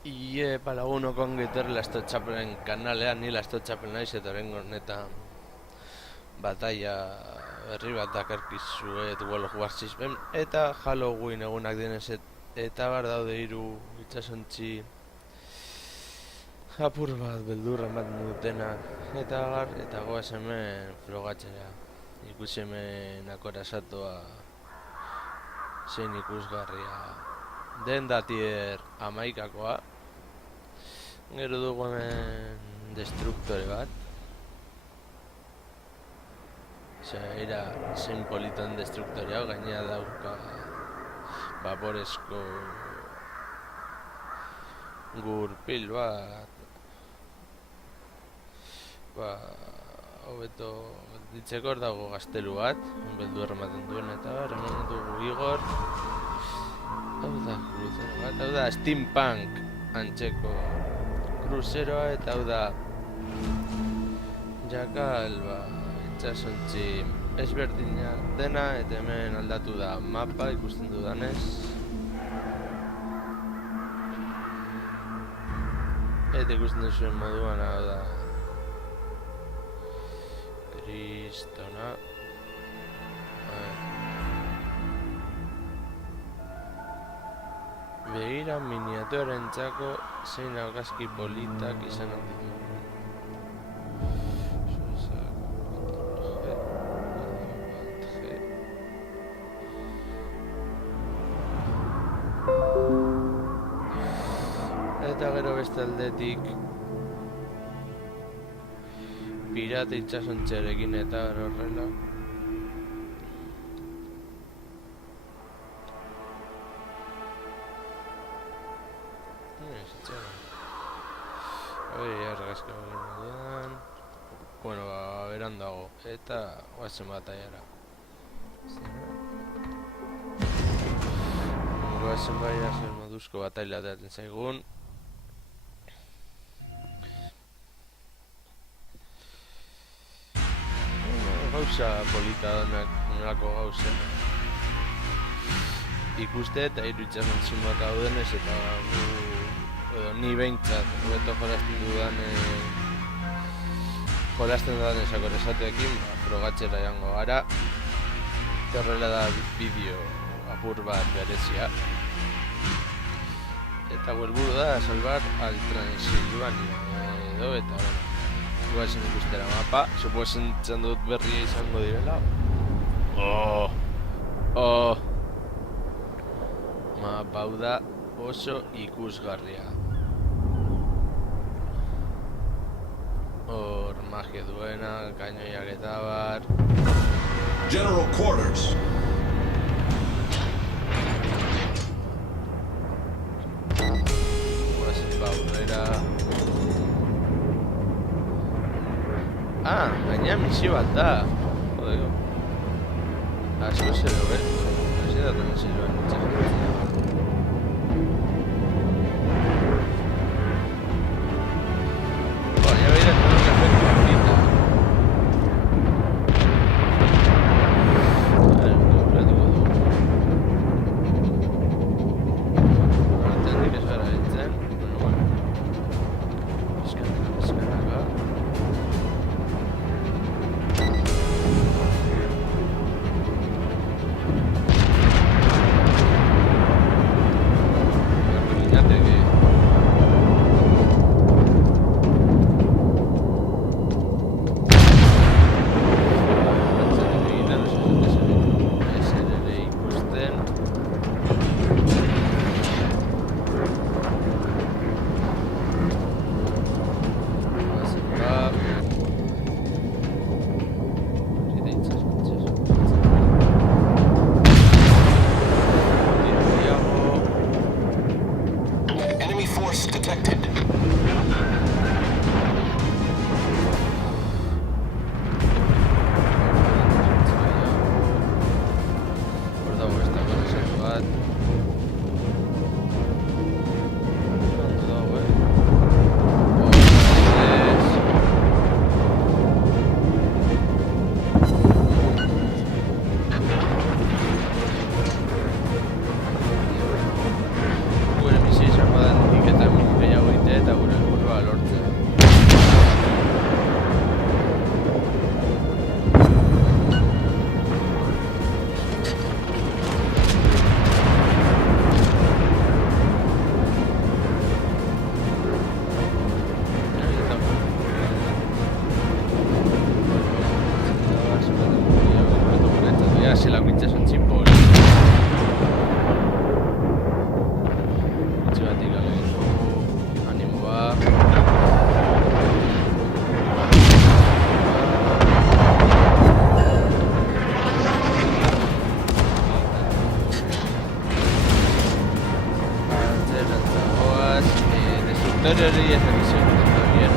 Ie, palaguno kongitor Lasto Txapelen kanalean, ni Lasto Txapel naiz eta orengo honetan batalla berri bat dakarkizuet World of Warships eta Halloween egunak denez eta bar daude hiru itsasontzi apur bat beldurra ematen dutena eta goaz hemen frogatzera ikusi hemen akorasatoa zein ikusgarria den datier 11koa. Gero dugu hemen destruktore bat. Era zein politan destruktore hau, gainea dauka vaporezko gurpil bat. Hobeto ditzeko hor dago gaztelu bat, beldur ematen duen eta hemen dugu Igor. Hau da kruzero bat, hau da steampunk antzeko kruzeroa eta hau da Jakal, itxasontzi ezberdina dena eta hemen aldatu da mapa ikusten dudanez. Eta ikusten duzuen moduan hau da Kristona. Begira miniaturentzako zein argazki politak izan ditu. Eta gero beste aldetik pirata itxasontziarekin eta horrela. Argazki moduan. Bueno, beran dago eta guazen bataiara. Guazen baia zen moduzko bataila daten zaigun. Gauza polita donak, nolako gauza ikuste eta hiru itxasontzi bat daudenez eta ni behintzat hobeto jolasten dudan akoresateekin frogatzera joango gara eta horrela da bideo apur bat berezia eta helburu da salvar al Transilvania edo eta guazen ikustera mapa suposen dut berria izango direla mapa hau da oso ikusgarria hor magia duena, kainoiak eta bar General Quarters guazen baurrera gaina misio bat da jodeko asko zero beto hasi da Transilvania itxasontzian Bueno, mi 6 llamadas etiqueta Victoria hori ez dakizu está bien.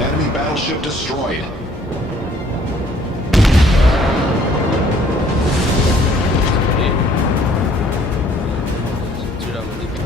Enemy battleship destroyed. Zentsura bonito.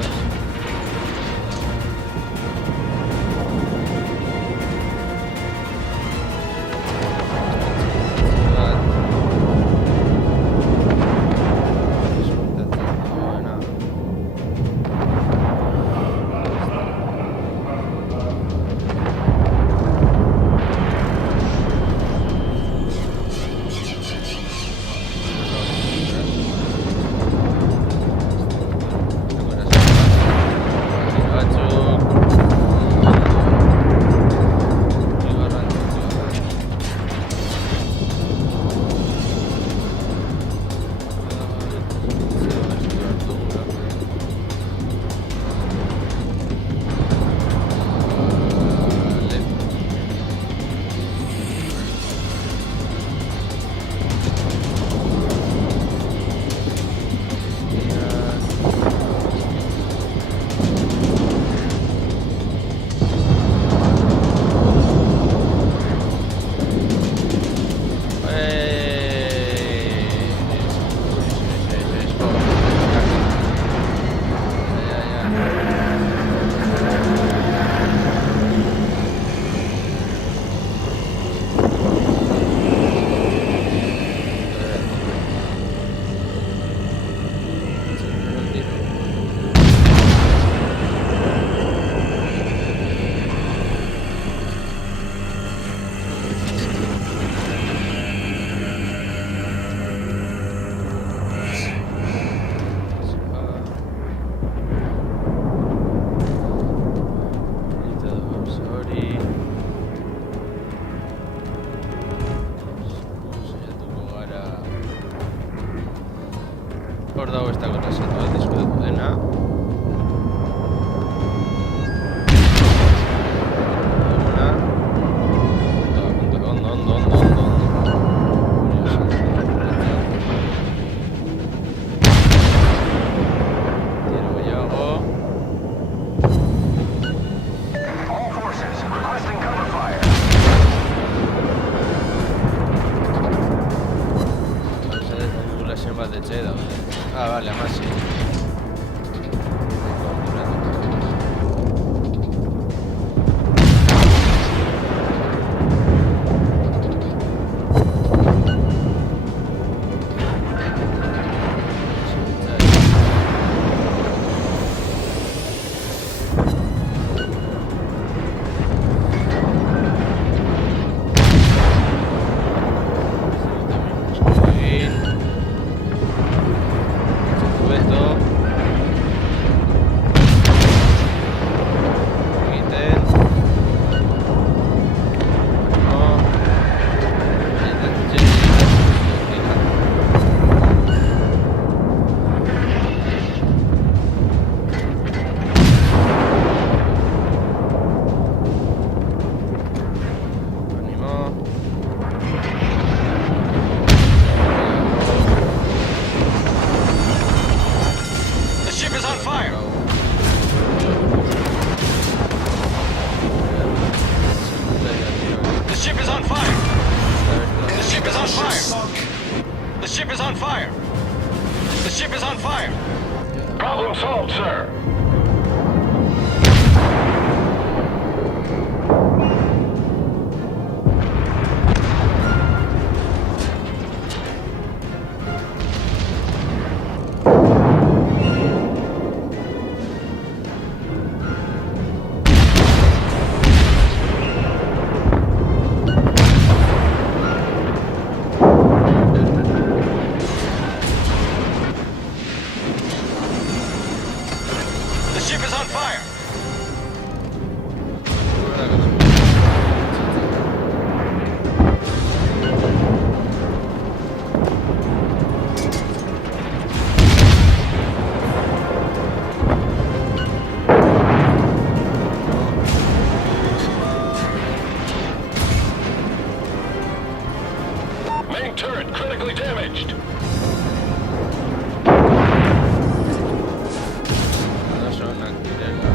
Hor dago ez dago resatu, diskutatu dena. Una. Ondo. Tiro gehiago. All forces requesting cover fire. Zenbat etxe daude. Ah, vale, amasi. ship is on fire! The ship is on fire! Problem solved, sir. Incoming turret critically damaged. Arazo onak direla.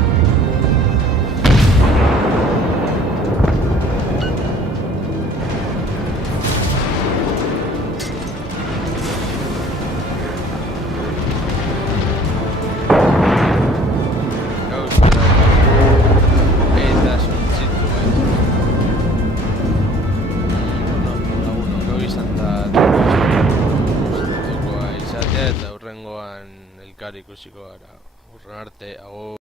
Eta hurrengoan elkar ikusiko gara. Urren arte, agur.